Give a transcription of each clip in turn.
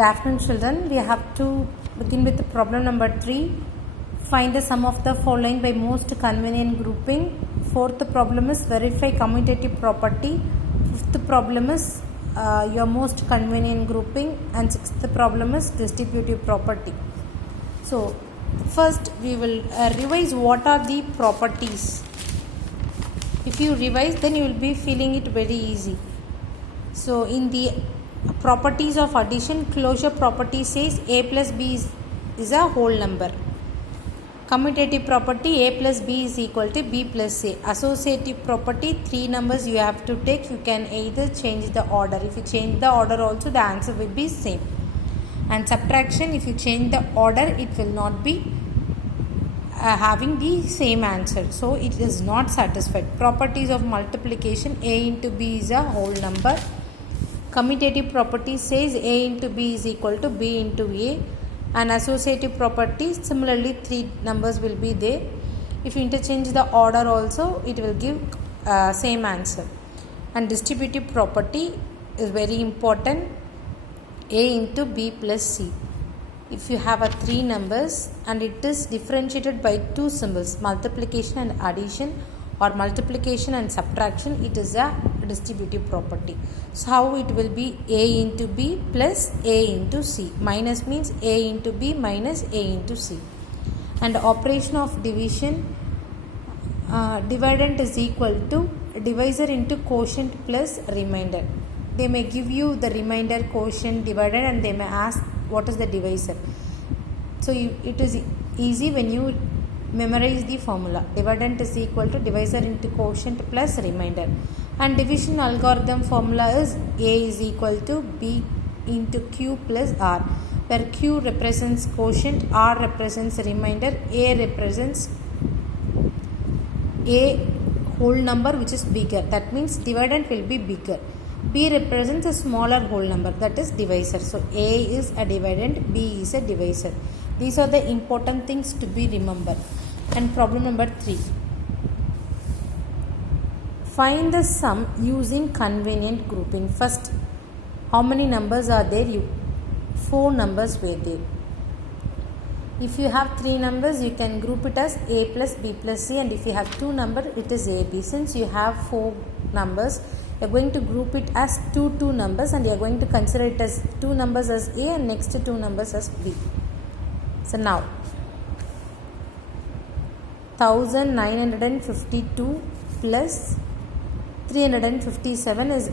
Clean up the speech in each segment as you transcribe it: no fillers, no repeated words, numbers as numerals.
Good afternoon, children. We have to begin with the problem number 3. Find the sum of the following by most convenient grouping. Fourth problem is verify commutative property. Fifth problem is your most convenient grouping, and sixth problem is distributive property. So first we will revise what are the properties. If you revise, then you will be feeling it very easy. So in the properties of addition, closure property says a plus b is a whole number. Commutative property, a plus b is equal to b plus a. Associative property, three numbers you have to take. You can either change the order. If you change the order also, the answer will be same. And subtraction, if you change the order, it will not be having the same answer. So it is not satisfied. Properties of multiplication, a into b is a whole number. Commutative property says a into b is equal to b into a. And associative property, similarly three numbers will be there. If you interchange the order also, it will give same answer. And distributive property is very important, a into b plus c. If you have a three numbers and it is differentiated by two symbols, multiplication and addition or multiplication and subtraction, it is a distributive property. So how it will be a into b plus a into c. Minus means a into b minus a into c. And operation of division, dividend is equal to divisor into quotient plus remainder. They may give you the remainder, quotient, dividend, and they may ask what is the divisor. So it is easy when you memorize the formula. Dividend is equal to divisor into quotient plus remainder. And division algorithm formula is a is equal to b into q plus r, where q represents quotient, r represents remainder, a represents a whole number which is bigger. That means dividend will be bigger. B represents a smaller whole number, that is divisor. So a is a dividend, b is a divisor. These are the important things to be remembered. And problem number 3. Find the sum using convenient grouping. First, how many numbers are there? 4 numbers were there. If you have 3 numbers, you can group it as a plus b plus c, and if you have 2 numbers, it is a b. Since you have 4 numbers, you are going to group it as two numbers, and you are going to consider it as 2 numbers as a and next 2 numbers as b. So now 1952 plus 357 is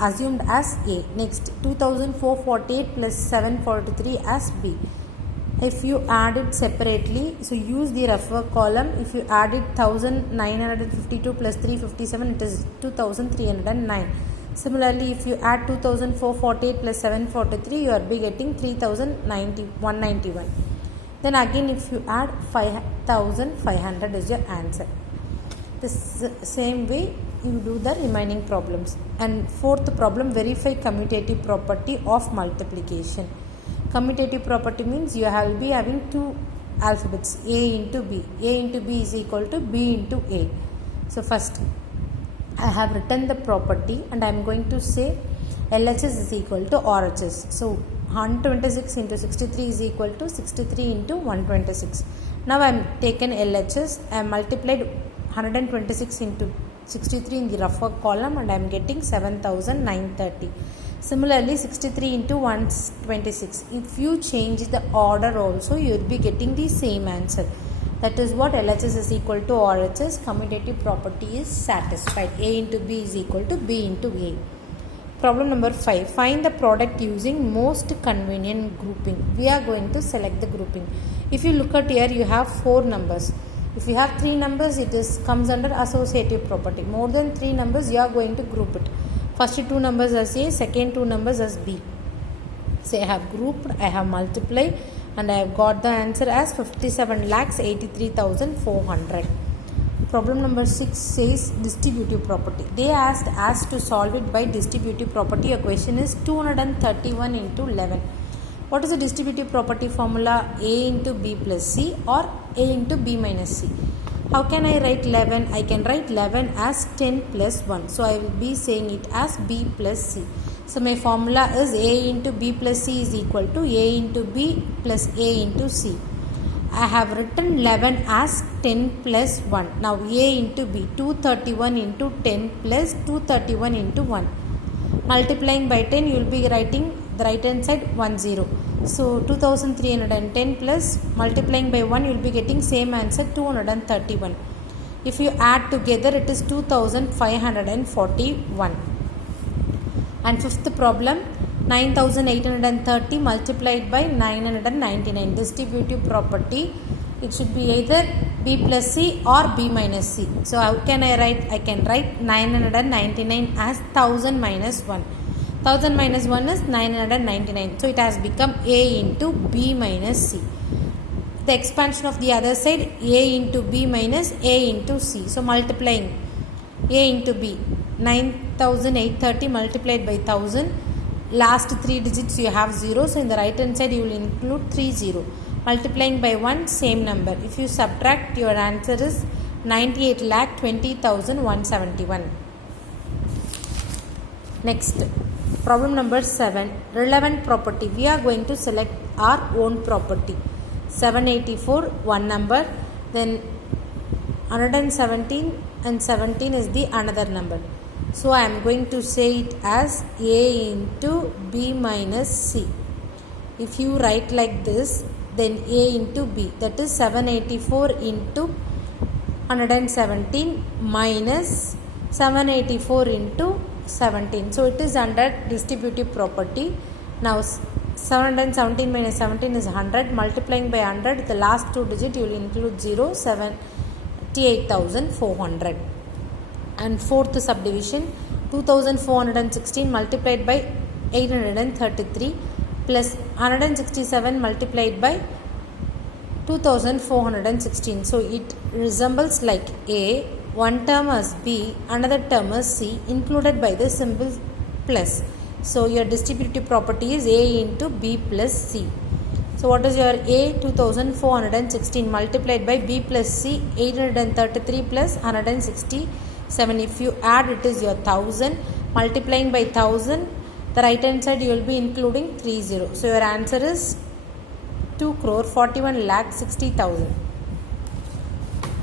assumed as a. Next 2448 plus 743 as b. If you add it separately, so use the rougher column. If you add it 1952 plus 357, it is 2309. Similarly, if you add 2448 plus 743, you are be getting 3191. Then again, if you add 5500 is your answer. The same way you do the remaining problems. And fourth problem, verify commutative property of multiplication. Commutative property means you will be having 2 alphabets, a into b. A into b is equal to b into a. So first I have written the property and I am going to say LHS is equal to RHS. So 126 into 63 is equal to 63 into 126. Now I am taken LHS, I am multiplied 126 into 63 in the rougher column, and I am getting 7930. Similarly, 63 into 126. If you change the order also, you will be getting the same answer. That is what LHS is equal to RHS. Commutative property is satisfied. A into b is equal to b into a. Problem number 5. Find the product using most convenient grouping. We are going to select the grouping. If you look at here, you have 4 numbers. If you have 3 numbers, it comes under associative property. More than 3 numbers, you are going to group it. First 2 numbers as a, second 2 numbers as b. So I have grouped, I have multiplied, and I have got the answer as 57,83,400. Problem number 6 says distributive property. They asked us to solve it by distributive property. Your question is 231 into 11. What is the distributive property formula? A into b plus c or a into b minus c. How can I write 11? I can write 11 as 10 plus 1. So I will be saying it as b plus c. So my formula is A into B plus C is equal to A into B plus A into C. I have written 11 as 10 plus 1. Now A into B, 231 into 10 plus 231 into 1. Multiplying by 10, you will be writing the right hand side 10. So 2310 plus multiplying by 1, you will be getting same answer 231. If you add together, it is 2541. And fifth problem, 9830 multiplied by 999. Distributive property, it should be either B plus C or B minus C. So how can I write? I can write 999 as 1000 minus 1. 1000 minus 1 is 999. So it has become A into B minus C. The expansion of the other side, A into B minus A into C. So multiplying A into B, 9830 multiplied by 1000. Last 3 digits you have 0. So in the right hand side you will include 30. Multiplying by 1, same number. If you subtract, your answer is 98,20,171. Next, problem number 7. Relevant property. We are going to select our own property. 784, one number. Then 117 and 17 is the another number. So I am going to say it as A into B minus C. If you write like this, then A into B, that is 784 into 117 minus 784 into 17. So it is under distributive property. Now 717 minus 17 is 100. Multiplying by 100, the last 2 digits you will include 0, 78,400. And fourth subdivision, 2416 multiplied by 833 plus 167 multiplied by 2416. So it resembles like A, one term as B, another term as C, included by the symbol plus. So your distributive property is A into B plus C. So what is your A? 2416 multiplied by B plus C, 833 plus 167. If you add, it is your 1000. Multiplying by 1000, the right hand side you will be including 30. So your answer is 2,41,60,000.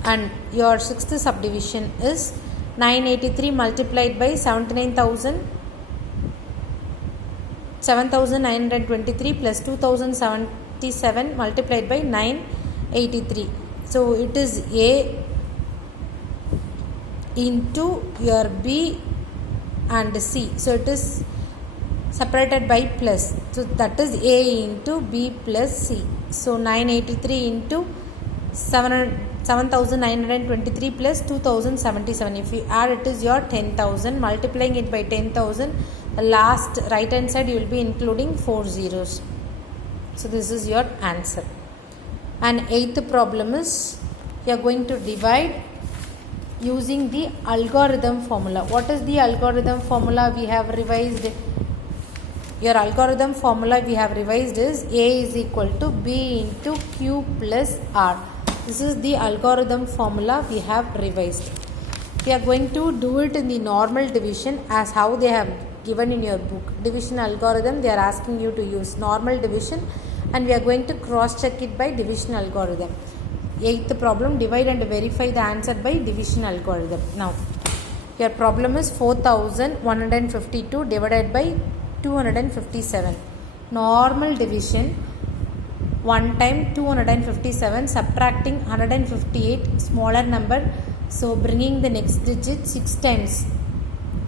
And your sixth subdivision is 983 multiplied by 7,923 plus 2,077 multiplied by 983. So it is A into your B and C. So it is separated by plus. So that is A into B plus C. So 983 into 7,923 plus 2,077. If you add, it is your 10,000. Multiplying it by 10,000, the last right hand side you will be including 4 zeros. So this is your answer. And eighth problem is you are going to divide using the algorithm formula. What is the algorithm formula we have revised? Your algorithm formula we have revised is A is equal to B into Q plus R. This is the algorithm formula we have revised. We are going to do it in the normal division as how they have given in your book. Division algorithm, they are asking you to use normal division, and we are going to cross check it by division algorithm. Eighth problem, divide and verify the answer by division algorithm. Now, your problem is 4152 divided by 257. Normal division, 1 time 257, subtracting 158, smaller number. So, bringing the next digit 6 times.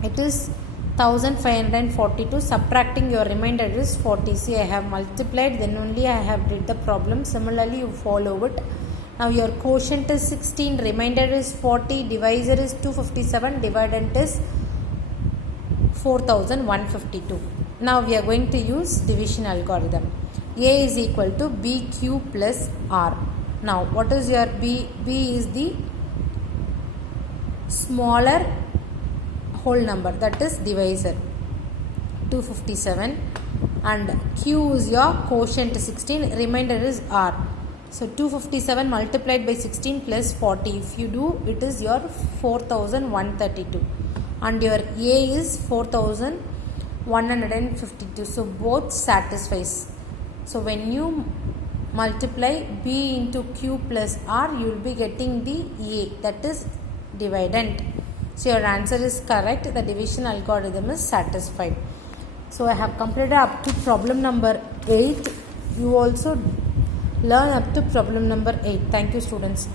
It is 1542. Subtracting your remainder is 40. See, I have multiplied, then only I have did the problem. Similarly, you follow it. Now your quotient is 16, remainder is 40, divisor is 257, dividend is 4152. Now we are going to use division algorithm. A is equal to BQ plus R. Now what is your B? B is the smaller whole number, that is divisor, 257, and Q is your quotient 16, remainder is R. So 257 multiplied by 16 plus 40. If you do, it is your 4132. And your A is 152. So both satisfies. So when you multiply b into q plus r, you will be getting the a, that is dividend. So your answer is correct. The division algorithm is satisfied. So I have completed up to problem number 8. You also learn up to problem number 8. Thank you, students.